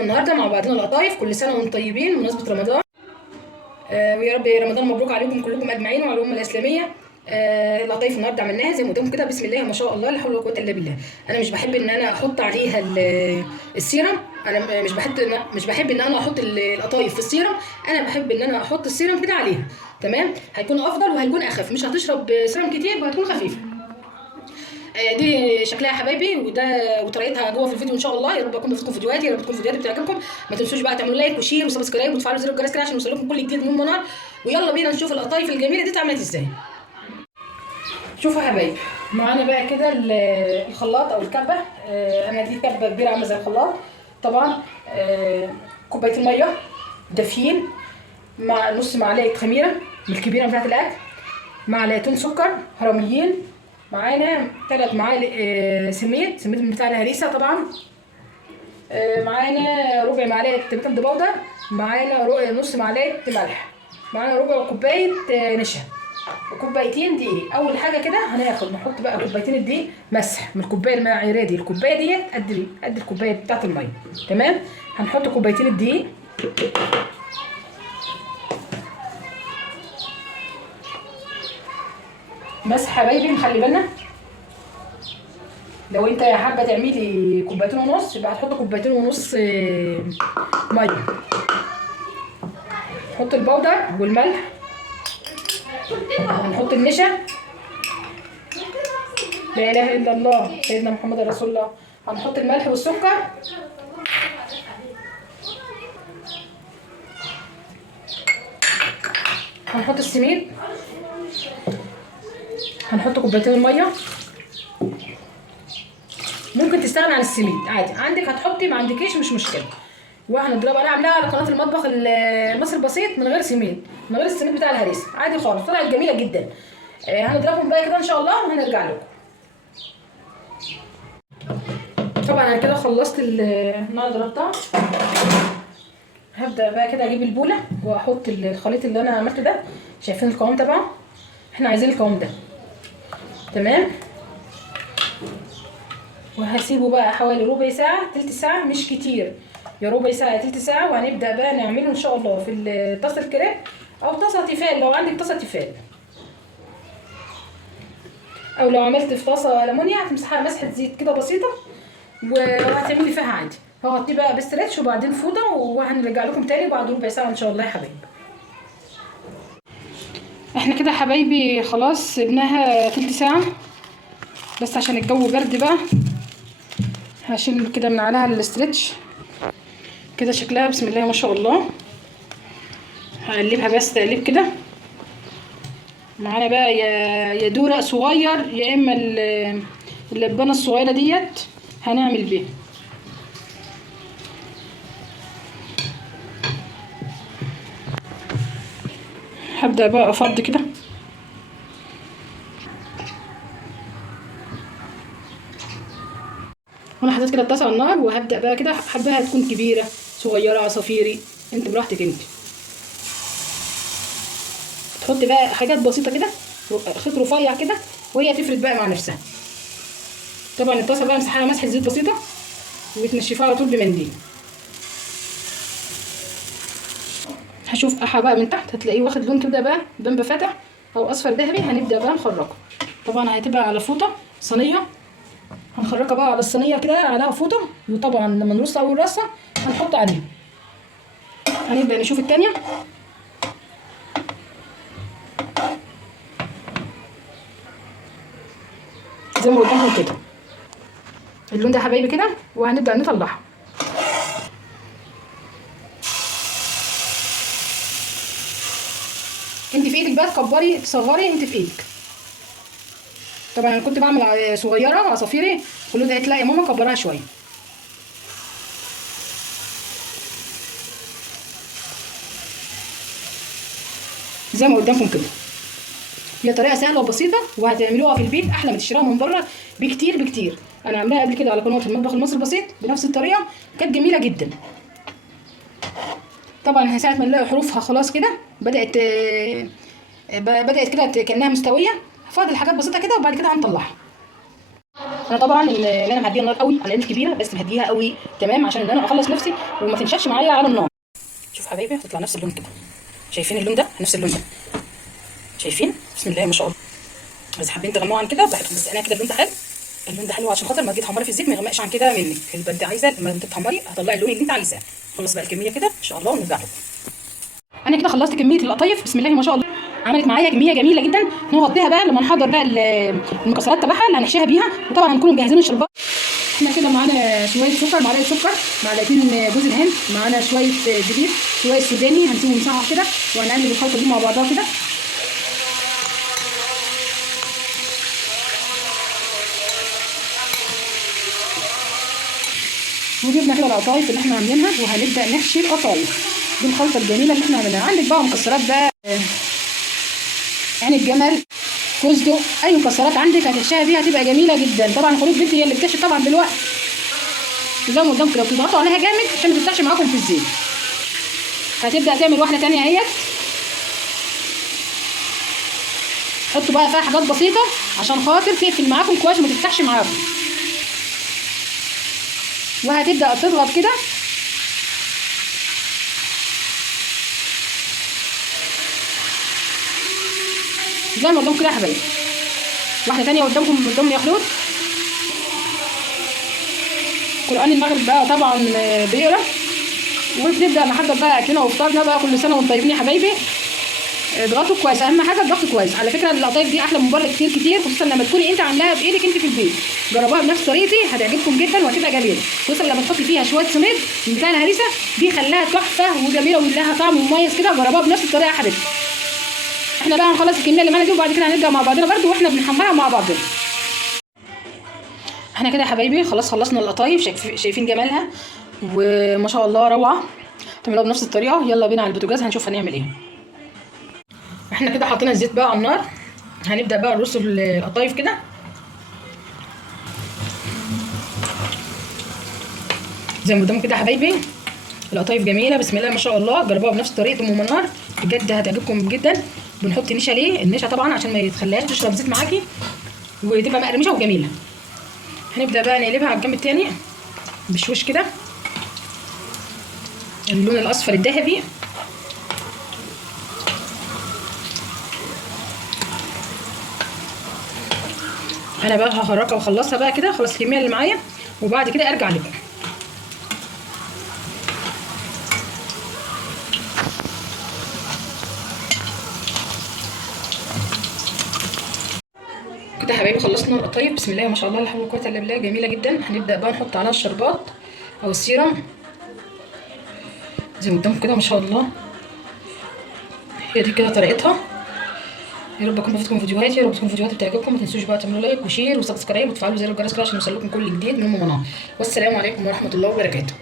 فطارنا النهارده مع بعضنا القطايف. كل سنه وانتم طيبين بمناسبه رمضان. ويا رب رمضان مبروك عليكم كلكم اجمعين وعلى الامه الاسلاميه. القطايف النهارده عملناها زي ما قلت كده، بسم الله ما شاء الله لا حول ولا قوه الا بالله. انا مش بحب ان انا احط عليها السيرم. انا مش بحب ان انا احط القطايف في السيرم. انا بحب ان انا احط السيرم كده عليها. تمام، هيكون افضل وهيكون اخف، مش هتشرب سيرم كتير وهتكون خفيفه. دي شكلها يا حبايبي وطريقتها جوه في الفيديو ان شاء الله. يا رب اكون بفيدكم فيديوهاتي، يا رب تكون فيديوهاتي بتعجبكم. ما تنسوش بقى تعملوا لايك وشير وسبسكرايب وتفعلوا زر الجرس كده عشان يوصلكم كل جديد من منار. ويلا بينا نشوف القطايف الجميله دي اتعملت ازاي. شوفوا يا حبايبي، معانا بقى كده الخلاط او الكبه. انا دي كبه كبيره عامله زي الخلاط طبعا. كوبايه الميه دافيين مع نص معلقه خميره من الكبيره بتاعت الاكل، معلقتين سكر هرميين، معانا 3 معالق سميد بتاع الهريسه طبعا، معانا ربع معلقه بيكنج باودر، معانا نص معلقه ملح، معانا ربع كوبايه نشا وكوبايتين دقيق. اول حاجه كده نحط بقى كوبايتين الدقيق مسح من الكوبايه المعياريه دي. الكوبايه ديت قد الكوبايه بتاعت الميه. تمام، هنحط كوبايتين الدقيق مسح حبايبي. نخلي بالنا لو انت حابه تعملي كوبايتين ونص يبقى هتحطي كوبايتين ونص ميه. نحط البودر والملح، هنحط النشا، لا اله الا الله سيدنا محمد رسول الله. هنحط الملح والسكر، هنحط السميد، هنحط كوبايتين الميه. ممكن تستغني عن السميد عادي، عندك هتحطي، ما عندكيش مش مشكله. وهنضربها. انا عاملاها على قناه المطبخ المصري البسيط من غير سميد، من غير السميد بتاع الهريسه عادي خالص، طلعت جميله جدا. هنضربهم بقى كده ان شاء الله وهنرجع لكم. طبعا انا كده خلصت انا ضربتها. هبدا بقى كده اجيب البوله واحط الخليط اللي انا عملته ده. شايفين القوام طبعا، احنا عايزين القوام ده. تمام، وهسيبه بقى حوالي ربع ساعه تلت ساعه، مش كتير، يا ربع ساعه تلت ساعه. وهنبدا بقى نعمله ان شاء الله في طاسه الكريب او طاسه تيفال لو عندك طاسه تيفال، او لو عملت في طاسه ليمونيا هتمسحها مسحه زيت كده بسيطه وهتعملي فيها عادي. هغطيه بقى بستريتش وبعدين فوطه وهنرجع لكم تاني بعد ربع ساعه ان شاء الله يا حبايبي. احنا كده يا حبايبي خلاص سيبناها تلت ساعه، بس عشان الجو برد بقى هشيل كده من عليها الاسترتش كده. شكلها بسم الله ما شاء الله. هقلبها بس تقليب كده. معانا بقى يا دورق صغير يا اما اللبانه الصغيره ديت هنعمل بيها. هبدا بقى افضي كده. وانا حطيت كده الطاسه على النار وهبدا بقى كده. حباها تكون كبيره صغيره عصافيري انت براحتك انت. تحطي بقى حاجات بسيطه كده، خيط رفيع كده وهي تفرد بقى مع نفسها. طبعا الطاسه بقى مسحها مسحه زيت بسيطه وتنشفيها على طول بمنديل. هشوف قحا بقى من تحت هتلاقيه واخد لون كده بقى بامبا فاتح او اصفر ذهبي. هنبدا بقى نخرجه. طبعا هتبقى على فوطه صينيه، هنخرجها بقى على الصينيه كده عليها فوطه. وطبعا لما نرص اول رصه هنحط عليها. هنبدا نشوف الثانيه. زي ما قدامكم كده اللون ده يا حبايبي كده، وهنبدا نطلعها. انت في ايدك بقى تكبري تصغري انت في ايدك. طبعا انا كنت بعمل صغيره عصافيري، كل ده هتلاقي ماما كبرها شويه. زي ما قدامكم كده. هي طريقه سهله وبسيطه وهتعملوها في البيت احلى ما تشتروها من بره بكتير بكتير. انا عاملاها قبل كده على قناه المطبخ المصري البسيط بنفس الطريقه، كانت جميله جدا. طبعا ساعه ما نلاقي حروفها خلاص كده بدات كده كانها مستويه، فاضل حاجات بسيطه كده وبعد كده هنطلعها. انا طبعا اللي انا مهديه النار قوي على مش كبيره، بس مهديها قوي تمام عشان ان انا اخلص نفسي وما تنشفش معايا على النار. شوف حبايبي هتطلع نفس اللون كده، شايفين اللون ده؟ نفس اللون ده، شايفين؟ بسم الله ما شاء الله. بس حابين تغمقوا عن كده براحتكم، بس انا كده اللون ده حلو، اللون ده حلو عشان خاطر ما تيجي تحمري في الزيت ما يغمقش عن كده منك. يبقى انت عايزه لما انت تحمري هتطلعي اللون اللي انت عايزاه. خلص بقى الكميه كده ان شاء الله ونرجع لكم. انا كده خلصت كميه القطايف بسم الله ما شاء الله، عملت معايا كميه جميله جدا. نغطيها بقى لما نحضر بقى المكسرات تبعها اللي هنحشيها بيها، وطبعا هنكون مجهزين الشربات. احنا كده معانا شويه سكر، معلقه سكر، معلقتين جوز الهند، معانا شويه دقيق، شويه سوداني هنسيبهم يسقعوا كده، وهنقلب الخلطه دي مع بعضها كده. وجبنا كده القطايف اللي احنا عاملينها، وهنبدا نحشي القطايف بالخلطه الجميله اللي احنا عملناها. عندك بقى مكسرات بقى عين الجمل، فستق، اي مكسرات عندك هتحشيها بيها هتبقى جميله جدا. طبعا خلود بنتي هي اللي بتحشي طبعا بالوقت، زي ما قدامكم كده بتضغطوا عليها جامد عشان ما تفتحش معاكم في الزيت. هتبدا تعمل واحده ثانيه اهيت، حطوا بقى فيها حاجات بسيطه عشان خاطر تقفل معاكم كويس وما تفتحش معاكم. وهتبدا تضغط كده زي ما قدامكم كده يا حبايبي. واحده ثانيه قدامكم يا خلود. قرآن المغرب بقى طبعا بيقرا، وبنبدا نحضر بقى اكلنا وافطارنا بقى. كل سنه وانتم طيبين يا حبايبي. اضغطوا كويس، اهم حاجه الضغط كويس. على فكره القطايف دي احلى من بره كتير كتير، خصوصا لما تكوني انت عاملاها بايدك انت في البيت. جربوها بنفس طريقتي هتعجبكم جدا وهتبقى جميله، خصوصا لما تحطي فيها شويه سميد من بتاع الهريسه دي خلاها تحفه وجميله ولها طعم مميز كده. جربوها بنفس الطريقه يا حبيبتي. احنا بقى هنخلص الكميه اللي معانا دي وبعد كده هنرجع مع بعضنا برده واحنا بنحمرها مع بعضنا. احنا كده يا حبايبي خلاص خلصنا القطايف، شايفين جمالها وما شاء الله روعه. تعملوها بنفس الطريقه. يلا بينا على البوتاجاز هنشوف هنعمل ايه. احنا كده حطينا الزيت بقى على النار، هنبدا بقى نرص القطايف كده زي ما قدامكم كده يا حبايبي. القطايف جميله بسم الله ما شاء الله. جربوها بنفس طريقه ام منار بجد هتعجبكم جدا. بنحط نشا ليه؟ النشا طبعا عشان ما يتخليهاش تشرب زيت معاكي وتبقى مقرمشه وجميله. هنبدا بقى نقلبها على الجنب التاني بشوش كده اللون الاصفر الذهبي. انا بقى هخرجها واخلصها بقى كده، خلاص الكميه اللي معايا وبعد كده ارجع لكم. كده يا حبايبي خلصنا القطايف بسم الله ما شاء الله لا حول ولا قوه الا بالله، جميله جدا. هنبدا بقى نحط عليها الشربات او السيرم زي ما قدامكم كده ما شاء الله. هي دي كده طريقتها. يا رب اكون فدتكم فيديوهاتي، يا رب تكون فيديوهاتي بتعجبكم. ما تنسوش بقى تعملوا لايك وشير وسبسكرايب وتفعلوا زر الجرس كده عشان يوصلكم كل جديد من منى. والسلام عليكم ورحمه الله وبركاته.